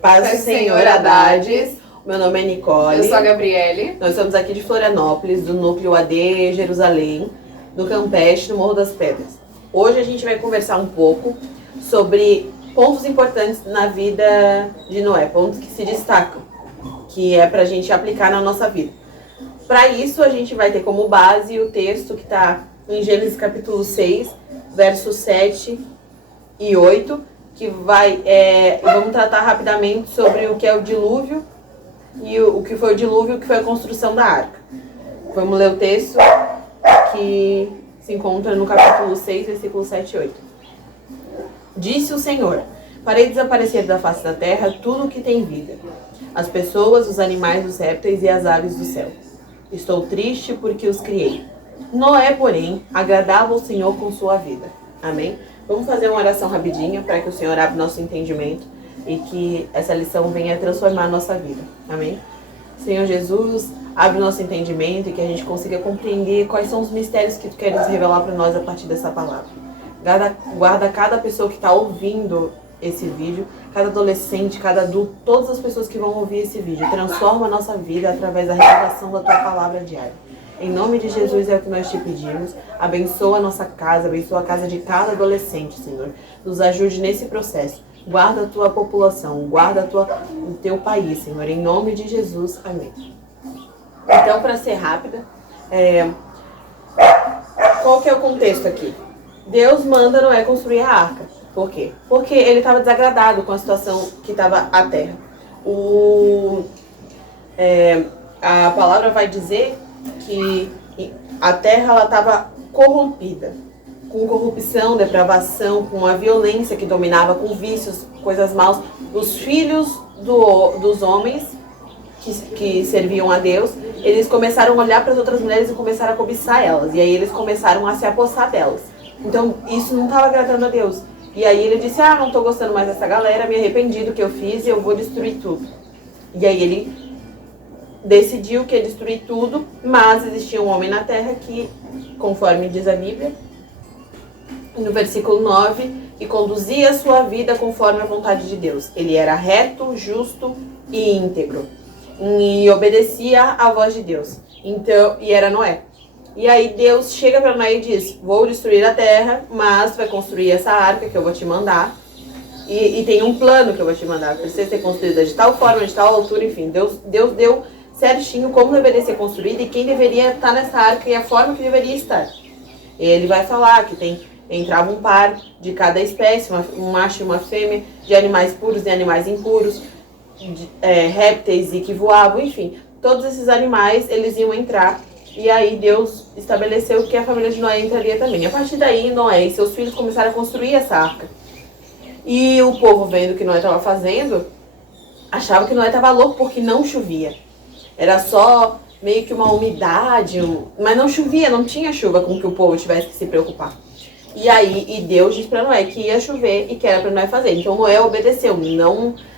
Paz do Senhor, Haddades. Meu nome é Nicole. Eu sou a Gabriele. Nós somos aqui de Florianópolis, do Núcleo AD Jerusalém, do Campeche, do Morro das Pedras. Hoje a gente vai conversar um pouco sobre pontos importantes na vida de Noé, pontos que se destacam, que é pra gente aplicar na nossa vida. Para isso, a gente vai ter como base o texto que está em Gênesis capítulo 6, versos 7 e 8, que vamos tratar rapidamente sobre o que é o dilúvio e o que foi o dilúvio e o que foi a construção da arca. Vamos ler o texto que se encontra no capítulo 6, versículos 7 e 8. Disse o Senhor: farei desaparecer da face da terra tudo o que tem vida, as pessoas, os animais, os répteis e as aves do céu. Estou triste porque os criei. Noé, porém, agradava ao Senhor com sua vida. Amém? Vamos fazer uma oração rapidinha para que o Senhor abra nosso entendimento e que essa lição venha transformar a nossa vida. Amém? Senhor Jesus, abre nosso entendimento e que a gente consiga compreender quais são os mistérios que Tu queres revelar para nós a partir dessa palavra. Guarda cada pessoa que está ouvindo esse vídeo, cada adolescente, cada adulto, todas as pessoas que vão ouvir esse vídeo. Transforma a nossa vida através da revelação da Tua palavra diária. Em nome de Jesus é o que nós te pedimos. Abençoa a nossa casa, abençoa a casa de cada adolescente, Senhor. Nos ajude nesse processo. Guarda a Tua população, guarda o Teu país, Senhor. Em nome de Jesus, amém. Então, para ser rápida, qual que é o contexto aqui? Deus manda Noé construir a arca. Por quê? Porque ele estava desagradado com a situação que estava a terra. A palavra vai dizer que a terra estava corrompida, com corrupção, depravação, com a violência que dominava, com vícios, coisas maus. Os filhos dos homens que serviam a Deus, eles começaram a olhar para as outras mulheres e começaram a cobiçar elas. E aí eles começaram a se apossar delas. Então isso não estava agradando a Deus. E aí ele disse: não estou gostando mais dessa galera, me arrependi do que eu fiz e eu vou destruir tudo. E aí ele decidiu que ia destruir tudo, mas existia um homem na terra que, conforme diz a Bíblia, no versículo 9, que conduzia a sua vida conforme a vontade de Deus. Ele era reto, justo e íntegro. E obedecia à voz de Deus. Então, e era Noé. E aí Deus chega para Noé e diz: vou destruir a terra, mas vai construir essa arca que eu vou te mandar. E tem um plano que eu vou te mandar. Precisa ser construída de tal forma, de tal altura, enfim. Deus deu certinho como deveria ser construída e quem deveria estar nessa arca e a forma que deveria estar. Ele vai falar que entrava um par de cada espécie, um macho e uma fêmea, de animais puros e animais impuros, répteis e que voavam, enfim. Todos esses animais, eles iam entrar. E aí Deus estabeleceu que a família de Noé entraria também. A partir daí, Noé e seus filhos começaram a construir essa arca. E o povo, vendo o que Noé estava fazendo, achava que Noé estava louco porque não chovia. Era só meio que uma umidade, mas não chovia, não tinha chuva com que o povo tivesse que se preocupar. E Deus disse para Noé que ia chover e que era para Noé fazer. Então Noé obedeceu,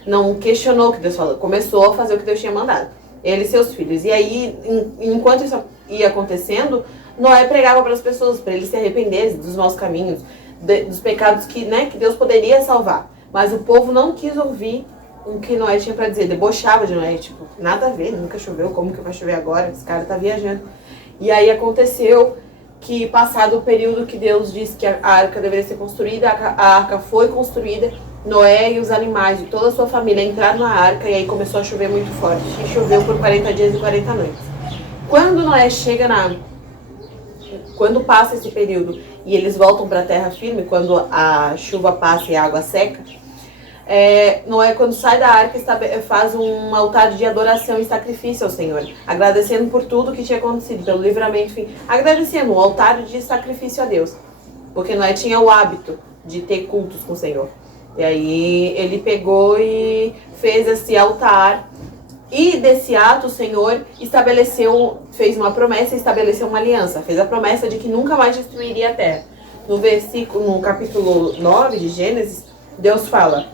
não questionou o que Deus falou, começou a fazer o que Deus tinha mandado. Ele e seus filhos. E aí, enquanto isso ia acontecendo, Noé pregava para as pessoas, para eles se arrependerem dos maus caminhos, dos pecados que Deus poderia salvar. Mas o povo não quis ouvir o que Noé tinha para dizer, debochava de Noé, tipo, nada a ver, nunca choveu, como que vai chover agora? Esse cara tá viajando. E aí aconteceu que, passado o período que Deus disse que a arca deveria ser construída, a arca foi construída, Noé e os animais e toda a sua família entraram na arca e aí começou a chover muito forte. E choveu por 40 dias e 40 noites. Quando Noé quando passa esse período e eles voltam para a terra firme, quando a chuva passa e a água seca, Noé, quando sai da arca, faz um altar de adoração e sacrifício ao Senhor, agradecendo por tudo que tinha acontecido, pelo livramento, enfim, agradecendo, um altar de sacrifício a Deus, porque Noé tinha o hábito de ter cultos com o Senhor. E aí ele pegou e fez esse altar, e desse ato o Senhor fez uma promessa e estabeleceu uma aliança, fez a promessa de que nunca mais destruiria a terra. No capítulo 9 de Gênesis, Deus fala: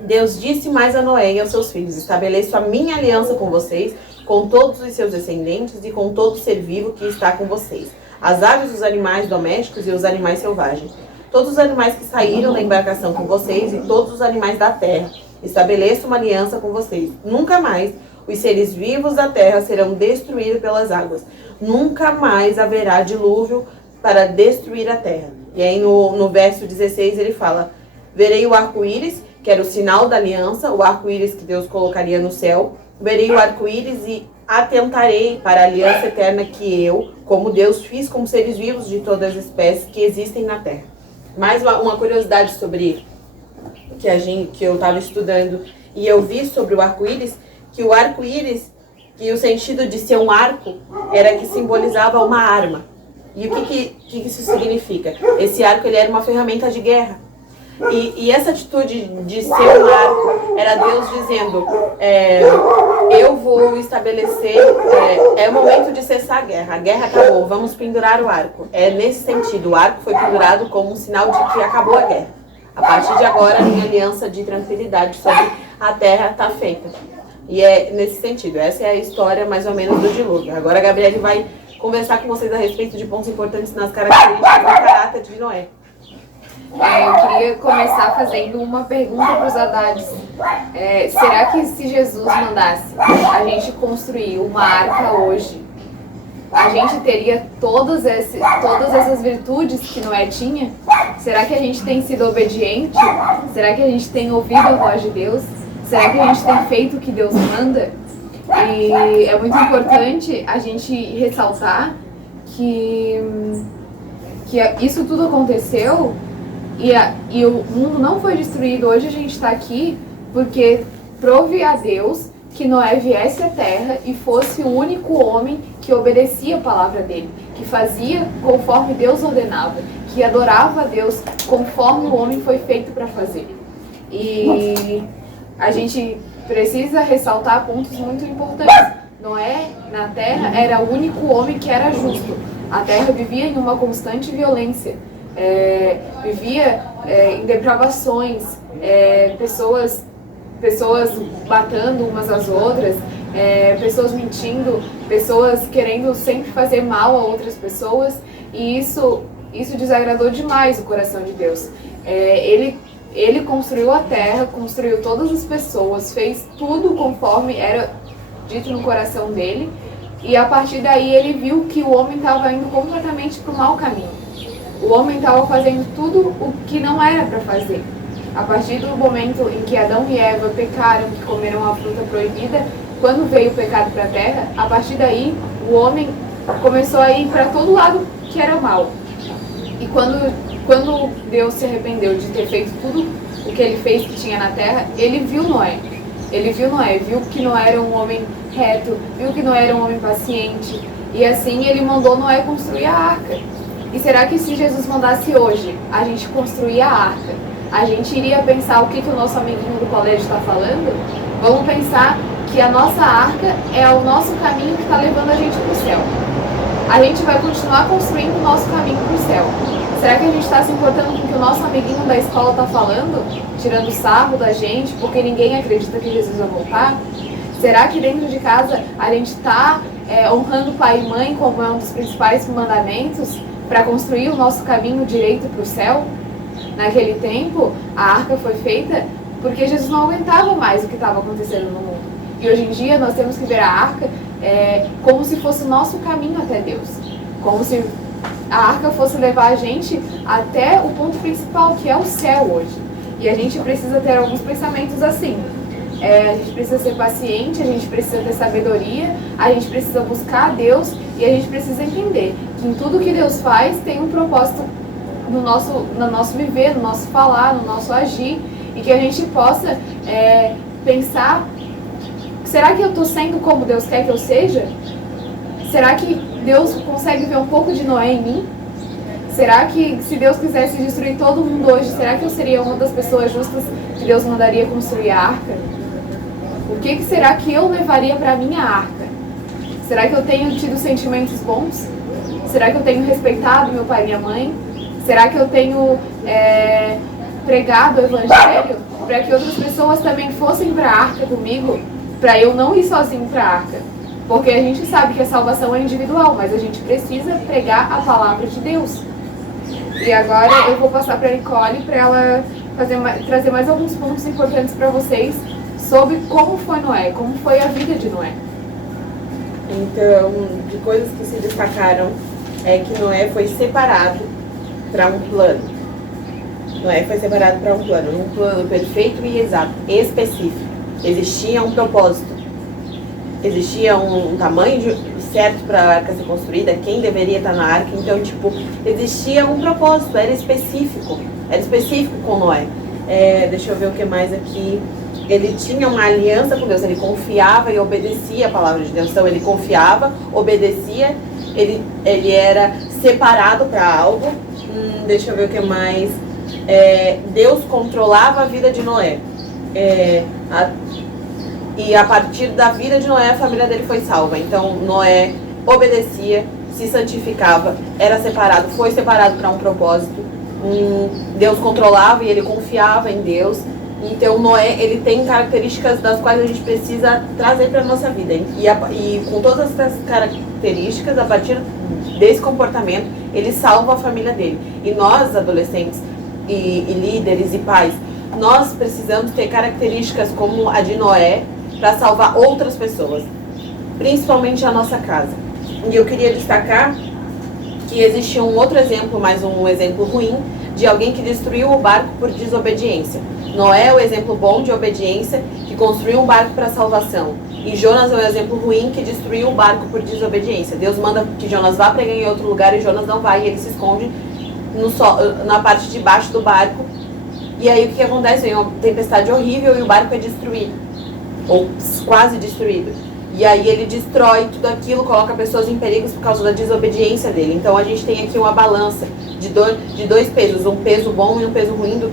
Deus disse mais a Noé e aos seus filhos: estabeleço a minha aliança com vocês, com todos os seus descendentes e com todo ser vivo que está com vocês, as aves, os animais domésticos e os animais selvagens, todos os animais que saíram da embarcação com vocês e todos os animais da terra, estabeleço uma aliança com vocês. Nunca mais os seres vivos da terra serão destruídos pelas águas. Nunca mais haverá dilúvio para destruir a terra. E aí no verso 16 ele fala: verei o arco-íris, que era o sinal da aliança, o arco-íris que Deus colocaria no céu. Verei o arco-íris e atentarei para a aliança eterna que eu, como Deus, fiz com os seres vivos de todas as espécies que existem na terra. Mais uma curiosidade sobre que eu estava estudando e eu vi sobre o arco-íris, que o arco-íris, que o sentido de ser um arco era que simbolizava uma arma. E o que isso significa? Esse arco ele era uma ferramenta de guerra. E essa atitude de ser um arco era Deus dizendo: eu vou estabelecer, é o momento de cessar a guerra acabou, vamos pendurar o arco. É nesse sentido, o arco foi pendurado como um sinal de que acabou a guerra. A partir de agora, a minha aliança de tranquilidade sobre a terra está feita. E é nesse sentido, essa é a história mais ou menos do dilúvio. Agora a Gabriele vai conversar com vocês a respeito de pontos importantes nas características do caráter de Noé. Eu queria começar fazendo uma pergunta para os Haddades. Será que se Jesus mandasse a gente construir uma arca hoje, a gente teria todas essas virtudes que Noé tinha? Será que a gente tem sido obediente? Será que a gente tem ouvido a voz de Deus? Será que a gente tem feito o que Deus manda? E é muito importante a gente ressaltar que isso tudo aconteceu e o mundo não foi destruído. Hoje a gente está aqui porque prove a Deus que Noé viesse à terra e fosse o único homem que obedecia a palavra dele, que fazia conforme Deus ordenava, que adorava a Deus conforme o homem foi feito para fazer. E a gente precisa ressaltar pontos muito importantes. Noé, na terra, era o único homem que era justo. A terra vivia em uma constante violência. Vivia em depravações, pessoas matando umas às outras, pessoas mentindo, pessoas querendo sempre fazer mal a outras pessoas, e isso desagradou demais o coração de Deus. Ele construiu a terra, construiu todas as pessoas, fez tudo conforme era dito no coração dele, e a partir daí ele viu que o homem estava indo completamente para o mau caminho. O homem estava fazendo tudo o que não era para fazer. A partir do momento em que Adão e Eva pecaram, que comeram a fruta proibida, quando veio o pecado para a terra, a partir daí o homem começou a ir para todo lado que era mal. E quando Deus se arrependeu de ter feito tudo o que ele fez que tinha na terra, ele viu Noé. Viu que Noé era um homem reto, viu que Noé era um homem paciente. E assim ele mandou Noé construir a arca. E será que se Jesus mandasse hoje a gente construir a arca, a gente iria pensar o que o nosso amiguinho do colégio está falando? Vamos pensar que a nossa arca é o nosso caminho que está levando a gente para o céu. A gente vai continuar construindo o nosso caminho para o céu. Será que a gente está se importando com o que o nosso amiguinho da escola está falando? Tirando sarro da gente porque ninguém acredita que Jesus vai voltar? Será que dentro de casa a gente está honrando pai e mãe como é um dos principais mandamentos para construir o nosso caminho direito para o céu? Naquele tempo, a arca foi feita porque Jesus não aguentava mais o que estava acontecendo no mundo. E hoje em dia nós temos que ver a arca como se fosse o nosso caminho até Deus. Como se a arca fosse levar a gente até o ponto principal, que é o céu hoje. E a gente precisa ter alguns pensamentos assim. A gente precisa ser paciente, a gente precisa ter sabedoria, a gente precisa buscar a Deus e a gente precisa entender que em tudo que Deus faz tem um propósito no nosso viver, no nosso falar, no nosso agir, e que a gente possa pensar: será que eu estou sendo como Deus quer que eu seja? Será que Deus consegue ver um pouco de Noé em mim? Será que se Deus quisesse destruir todo mundo hoje, será que eu seria uma das pessoas justas que Deus mandaria construir a arca? O que será que eu levaria para a minha arca? Será que eu tenho tido sentimentos bons? Será que eu tenho respeitado meu pai e minha mãe? Será que eu tenho pregado o evangelho para que outras pessoas também fossem para a arca comigo, para eu não ir sozinho para a arca? Porque a gente sabe que a salvação é individual, mas a gente precisa pregar a palavra de Deus. E agora eu vou passar para a Nicole para ela trazer mais alguns pontos importantes para vocês sobre como foi Noé, como foi a vida de Noé. Então, de coisas que se destacaram é que Noé foi separado para um plano. Noé foi separado para um plano perfeito e exato, específico. Existia um propósito, existia um tamanho certo para a arca ser construída, quem deveria estar na arca. Então, existia um propósito, era específico com Noé. Deixa eu ver o que mais aqui. Ele tinha uma aliança com Deus, ele confiava e obedecia a palavra de Deus. Então ele confiava, obedecia, ele era separado para algo. Deixa eu ver o que mais. Deus controlava a vida de Noé. E a partir da vida de Noé, a família dele foi salva. Então Noé obedecia, se santificava, era separado, foi separado para um propósito. Deus controlava e ele confiava em Deus. Então Noé, ele tem características das quais a gente precisa trazer para a nossa vida. E com todas essas características, a partir desse comportamento, ele salva a família dele. E nós, adolescentes e líderes e pais, nós precisamos ter características como a de Noé para salvar outras pessoas, principalmente a nossa casa. E eu queria destacar que existe um outro exemplo, mais um exemplo ruim, de alguém que destruiu o barco por desobediência. Noé é o exemplo bom de obediência, que construiu um barco para salvação. E Jonas é o exemplo ruim, que destruiu o barco por desobediência. Deus manda que Jonas vá pregar em outro lugar e Jonas não vai, e ele se esconde na parte de baixo do barco. E aí o que acontece? Vem uma tempestade horrível e o barco é destruído, ou quase destruído. E aí ele destrói tudo aquilo, coloca pessoas em perigos por causa da desobediência dele. Então a gente tem aqui uma balança de dois pesos, um peso bom e um peso ruim do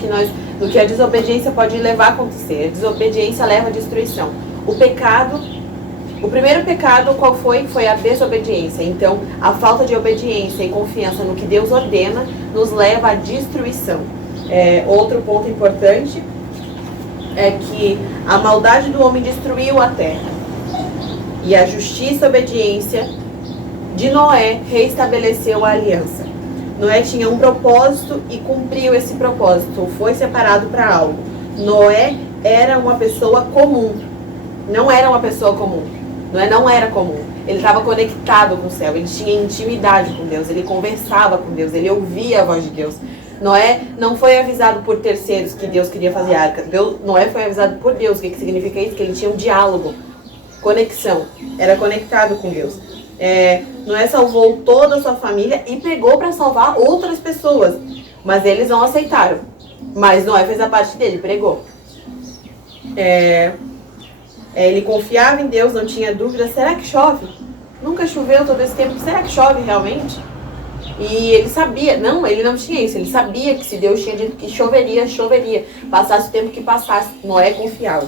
que a desobediência pode levar a acontecer. A desobediência leva à destruição. O primeiro pecado qual foi? Foi a desobediência. Então a falta de obediência e confiança no que Deus ordena nos leva à destruição. Outro ponto importante é que a maldade do homem destruiu a terra. E a justiça e obediência de Noé reestabeleceu a aliança. Noé tinha um propósito e cumpriu esse propósito, foi separado para algo. Noé era uma pessoa comum, não era uma pessoa comum. Noé não era comum, ele estava conectado com o céu, ele tinha intimidade com Deus, ele conversava com Deus, ele ouvia a voz de Deus. Noé não foi avisado por terceiros que Deus queria fazer arca. Noé foi avisado por Deus. O que significa isso? Que ele tinha um diálogo, conexão, era conectado com Deus. Noé salvou toda a sua família e pregou para salvar outras pessoas, mas eles não aceitaram. Mas Noé fez a parte dele, pregou. Ele confiava em Deus, não tinha dúvida. Será que chove? Nunca choveu todo esse tempo. Será que chove realmente? E ele sabia, ele não tinha isso. Ele sabia que se Deus tinha dito que choveria, choveria. Passasse o tempo que passasse. Noé confiava.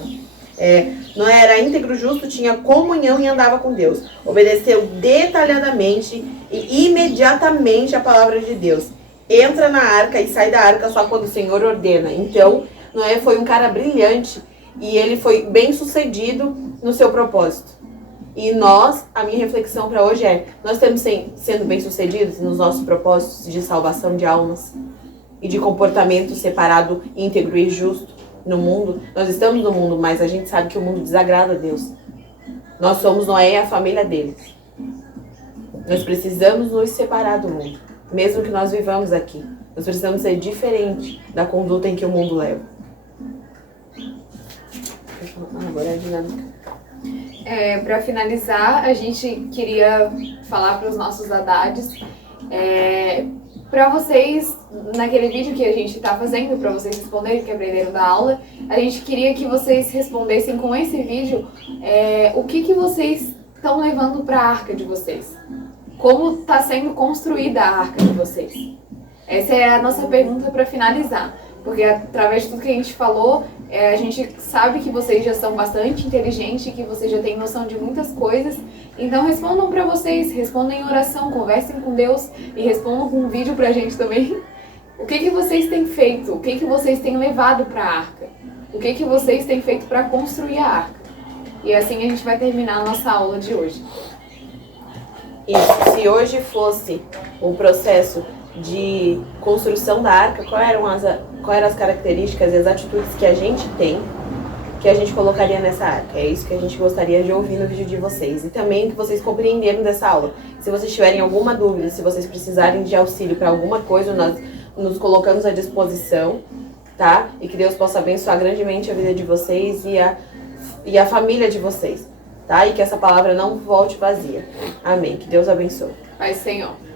Noé era íntegro, justo, tinha comunhão e andava com Deus. Obedeceu detalhadamente e imediatamente a palavra de Deus. Entra na arca e sai da arca só quando o Senhor ordena. Então, Noé foi um cara brilhante e ele foi bem sucedido no seu propósito. E a minha reflexão para hoje nós estamos sendo bem sucedidos nos nossos propósitos de salvação de almas e de comportamento separado, íntegro e justo no mundo. Nós estamos no mundo, mas a gente sabe que o mundo desagrada a Deus. Nós somos Noé e a família dele. Nós precisamos nos separar do mundo, mesmo que nós vivamos aqui. Nós precisamos ser diferente da conduta em que o mundo leva. Agora é a dinâmica. Para finalizar, a gente queria falar para os nossos Haddades, para vocês, naquele vídeo que a gente está fazendo, para vocês responderem que aprenderam da aula, a gente queria que vocês respondessem com esse vídeo o que vocês estão levando para a arca de vocês. Como está sendo construída a arca de vocês. Essa é a nossa pergunta para finalizar. Porque através de tudo que a gente falou, a gente sabe que vocês já são bastante inteligentes, que vocês já têm noção de muitas coisas. Então respondam para vocês, respondam em oração, conversem com Deus e respondam com um vídeo pra gente também. O que vocês têm feito? O que vocês têm levado para a arca? O que vocês têm feito para construir a arca? E assim a gente vai terminar a nossa aula de hoje. Isso. Se hoje fosse o processo de construção da arca, quais eram as características e as atitudes que a gente tem, que a gente colocaria nessa arca? É isso que a gente gostaria de ouvir no vídeo de vocês. E também que vocês compreenderam dessa aula. Se vocês tiverem alguma dúvida, se vocês precisarem de auxílio para alguma coisa, nós nos colocamos à disposição, tá? E que Deus possa abençoar grandemente a vida de vocês e a família de vocês, tá? E que essa palavra não volte vazia. Amém. Que Deus abençoe. Pai Senhor.